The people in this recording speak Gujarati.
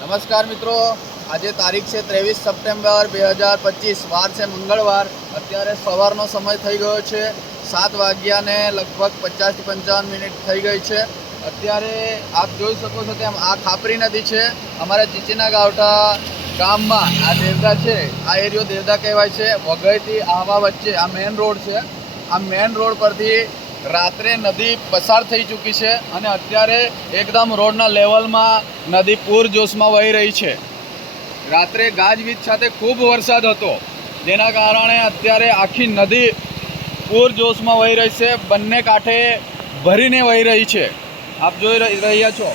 નમસ્કાર મિત્રો, આજે તારીખ છે 23 સપ્ટેમ્બર 2025, વાર છે મંગળવાર। અત્યારે સવારનો સમય થઈ ગયો છે, 7 વાગ્યાને લગભગ 50 થી 55 મિનિટ થઈ ગઈ છે। અત્યારે આપ જોઈ શકો છો તેમ આ ખાપરી નદી છે। અમારા ચીચીના ગાવઠા ગામમાં આ દેવદા છે, આ એરિયો દેવદા કહેવાય છે। વઘઈથી આહવા વચ્ચે આ મેઇન રોડ છે। આ મેઇન રોડ પરથી રાત્રે નદી પસાર થઈ ચૂકી છે અને અત્યારે એકદમ રોડના લેવલમાં નદી પૂરજોશમાં વહી રહી છે। રાત્રે ગાજવીજ સાથે ખૂબ વરસાદ હતો, જેના કારણે અત્યારે આખી નદી પૂરજોશમાં વહી રહી છે। બંને કાંઠે ભરીને વહી રહી છે, આપ જોઈ રહ્યા છો।